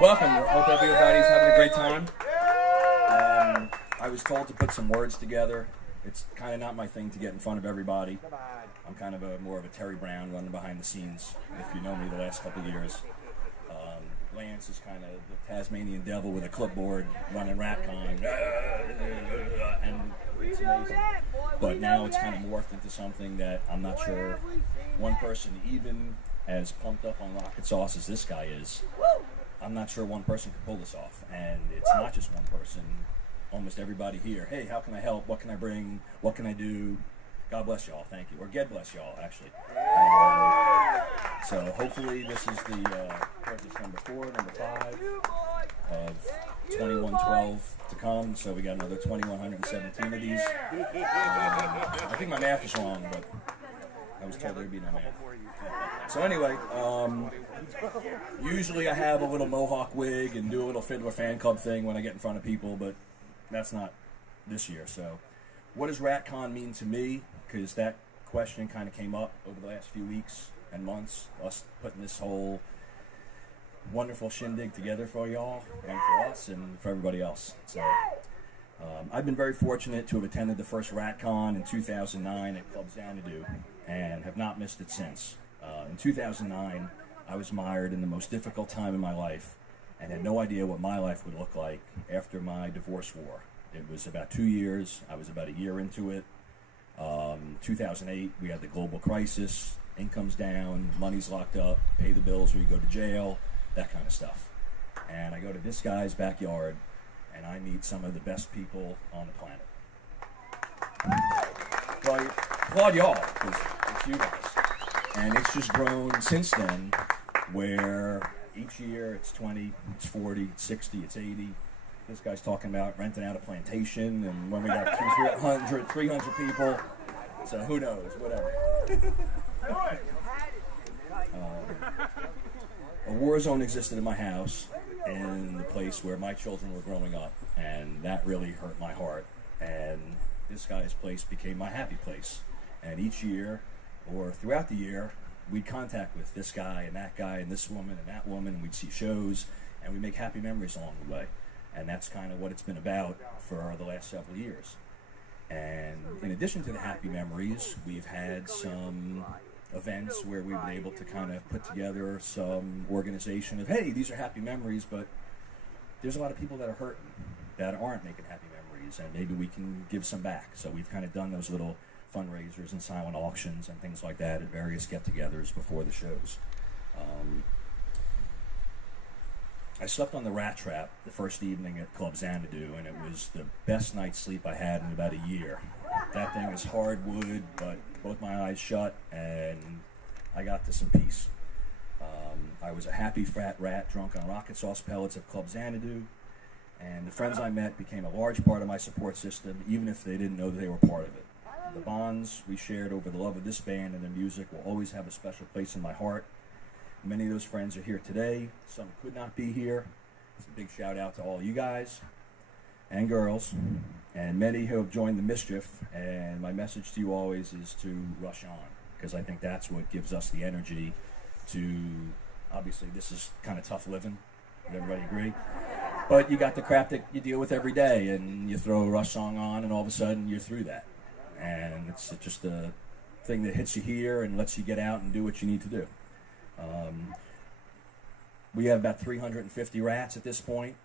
Welcome. Hope everybody's having a great time. I was told to put some words together. It's kind of not my thing to get in front of everybody. I'm kind of more of a Terry Brown running behind the scenes, if you know me the last couple of years. Lance is kind of the Tasmanian devil with a clipboard running RatCon. And it's amazing. But now it's kind of morphed into something that I'm not sure one person, even as pumped up on rocket sauce as this guy is, I'm not sure one person can pull this off. And it's not just one person. Almost everybody here. Hey, how can I help? What can I bring? What can I do? God bless y'all. Thank you. Or God bless y'all, actually. So hopefully this is the number 4, number 5 of 2112 to come. So we got another 2117 of these. I think my math is wrong, but I was told there'd be no math. So anyway, usually I have a little mohawk wig and do a little Fiddler Fan Club thing when I get in front of people, but that's not this year. So what does RatCon mean to me? Because that question kind of came up over the last few weeks and months, us putting this whole wonderful shindig together for y'all and for us and for everybody else. So I've been very fortunate to have attended the first RatCon in 2009 at Club Xanadu and have not missed it since. In 2009, I was mired in the most difficult time in my life and had no idea what my life would look like after my divorce war. It was about 2 years. I was about a year into it. 2008, we had the global crisis. Income's down, money's locked up, pay the bills or you go to jail, that kind of stuff. And I go to this guy's backyard, and I meet some of the best people on the planet. Well, applaud y'all, because it's you guys. And it's just grown since then, where each year it's 20, it's 40, it's 60, it's 80. This guy's talking about renting out a plantation, and when we got 300 people, so who knows, whatever. A war zone existed in my house, in the place where my children were growing up, and that really hurt my heart. And this guy's place became my happy place. And each year, or throughout the year, we'd contact with this guy and this woman and that woman, and we'd see shows, and we make happy memories along the way. And that's kind of what it's been about for the last several years. And in addition to the happy memories, we've had some events where we've been able to kind of put together some organization of, hey, these are happy memories, but there's a lot of people that are hurting, that aren't making happy memories, and maybe we can give some back. So we've kind of done those little fundraisers and silent auctions and things like that at various get-togethers before the shows. I slept on the rat trap the first evening at Club Xanadu, and it was the best night's sleep I had in about a year. That thing is hardwood, but both my eyes shut, and I got to some peace. I was a happy fat rat drunk on rocket sauce pellets at Club Xanadu, and the friends I met became a large part of my support system, even if they didn't know they were part of it. The bonds we shared over the love of this band and their music will always have a special place in my heart. Many of those friends are here today. Some could not be here. It's a big shout out to all you guys and girls, and many who have joined the mischief. And my message to you always is to rush on, because I think that's what gives us the energy to, obviously this is kind of tough living, would everybody agree? But you got the crap that you deal with every day, and you throw a Rush song on, and all of a sudden you're through that. And it's just a thing that hits you here and lets you get out and do what you need to do. We have about 350 rats at this point.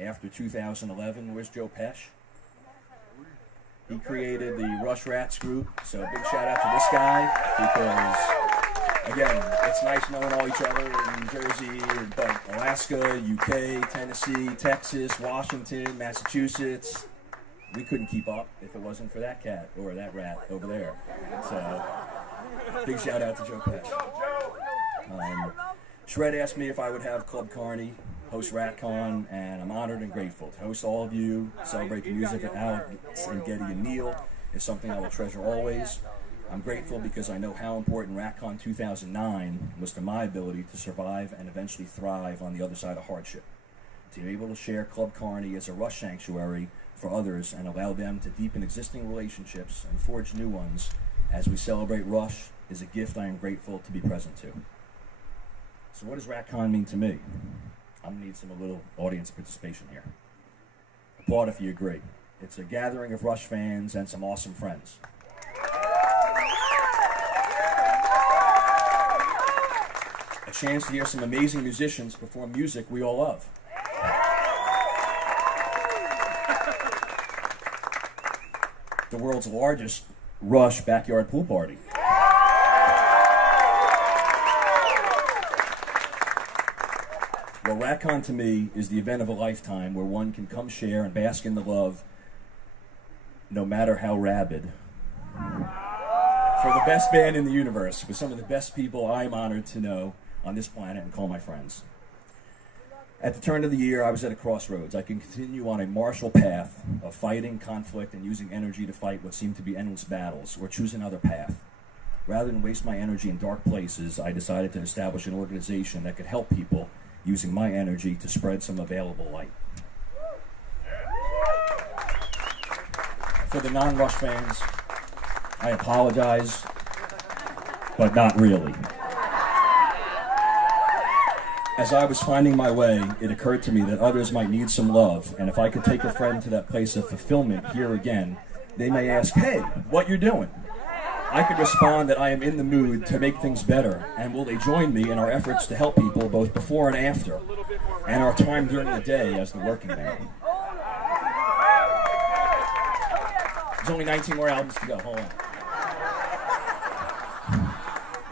After 2011, where's Joe Pesh? He created the Rush Rats group, so big shout out to this guy, because, again, it's nice knowing all each other in Jersey, but Alaska, UK, Tennessee, Texas, Washington, Massachusetts, we couldn't keep up if it wasn't for that cat, or that rat over there. So, big shout out to Joe Pesh. Shred asked me if I would have Club Carney host RatCon, and I'm honored and grateful to host all of you, celebrate the music of Alex and Getty and Neil is something I will treasure always. I'm grateful because I know how important RatCon 2009 was to my ability to survive and eventually thrive on the other side of hardship. To be able to share Club Carney as a Rush sanctuary for others and allow them to deepen existing relationships and forge new ones as we celebrate Rush is a gift I am grateful to be present to. So what does RatCon mean to me? I'm going to need some a little audience participation here. Applaud if you agree. It's a gathering of Rush fans and some awesome friends. A chance to hear some amazing musicians perform music we all love. The world's largest Rush backyard pool party. Well, RatCon to me is the event of a lifetime where one can come share and bask in the love, no matter how rabid, for the best band in the universe, with some of the best people I'm honored to know on this planet and call my friends. At the turn of the year, I was at a crossroads. I can continue on a martial path of fighting, conflict, and using energy to fight what seemed to be endless battles, or choose another path. Rather than waste my energy in dark places, I decided to establish an organization that could help people using my energy to spread some available light. For the non-Rush fans, I apologize, but not really. As I was finding my way, it occurred to me that others might need some love, and if I could take a friend to that place of fulfillment here again, they may ask, "Hey, what you doing?" I could respond that I am in the mood to make things better, and will they join me in our efforts to help people both before and after, and our time during the day as the working man. There's only 19 more albums to go, hold on.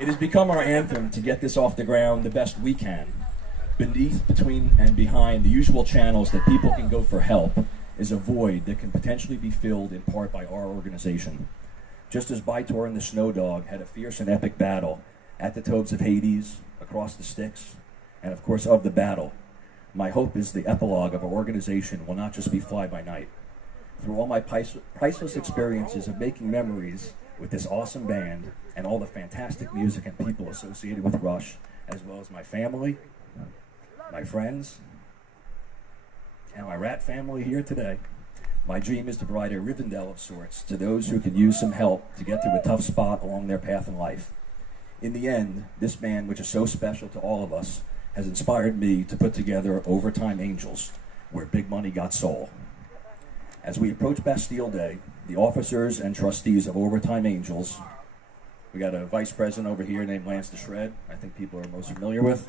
It has become our anthem to get this off the ground the best we can. Beneath, between, and behind the usual channels that people can go for help is a void that can potentially be filled in part by our organization. Just as Bytor and the Snow Dog had a fierce and epic battle at the Toads of Hades, across the Styx, and of course of the battle, my hope is the epilogue of our organization will not just be fly-by-night. Through all my priceless experiences of making memories with this awesome band and all the fantastic music and people associated with Rush, as well as my family, my friends, and my rat family here today, my dream is to provide a Rivendell of sorts to those who can use some help to get through a tough spot along their path in life. In the end, this band, which is so special to all of us, has inspired me to put together Overtime Angels, where big money got soul. As we approach Bastille Day, the officers and trustees of Overtime Angels, we got a vice president over here named Lance DeShred, I think people are most familiar with.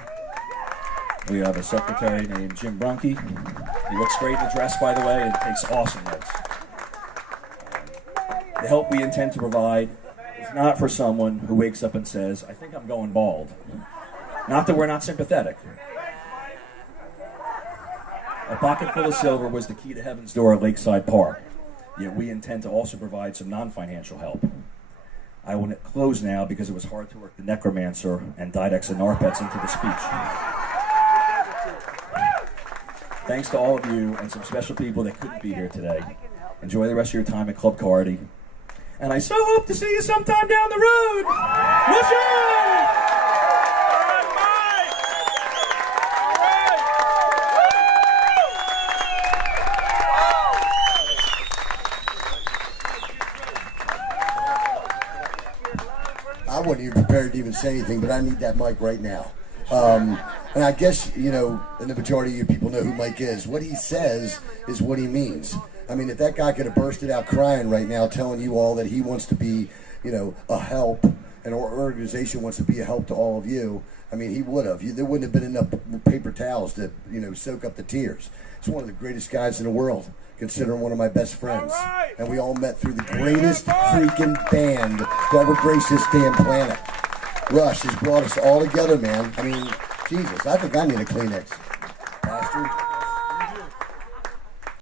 We have a secretary named Jim Brunke. He looks great in the dress, by the way, and takes awesome notes. The help we intend to provide is not for someone who wakes up and says, "I think I'm going bald." Not that we're not sympathetic. A pocket full of silver was the key to Heaven's Door at Lakeside Park, yet we intend to also provide some non-financial help. I will close now because it was hard to work the necromancer and Didex and Narpets into the speech. Thanks to all of you and some special people that couldn't be here today. Enjoy the rest of your time at Club Cardi. And I so hope to see you sometime down the road. Rush on! I wasn't even prepared to even say anything, but I need that mic right now. And I guess, you know, and the majority of you people know who Mike is. What he says is what he means. I mean, if that guy could have bursted out crying right now telling you all that he wants to be, you know, a help, and our organization wants to be a help to all of you, I mean, he would have. There wouldn't have been enough paper towels to, you know, soak up the tears. He's one of the greatest guys in the world, considering one of my best friends. Right. And we all met through the greatest freaking band to ever grace this damn planet. Rush has brought us all together, man. I mean, Jesus, I think I need a Kleenex. Pastor.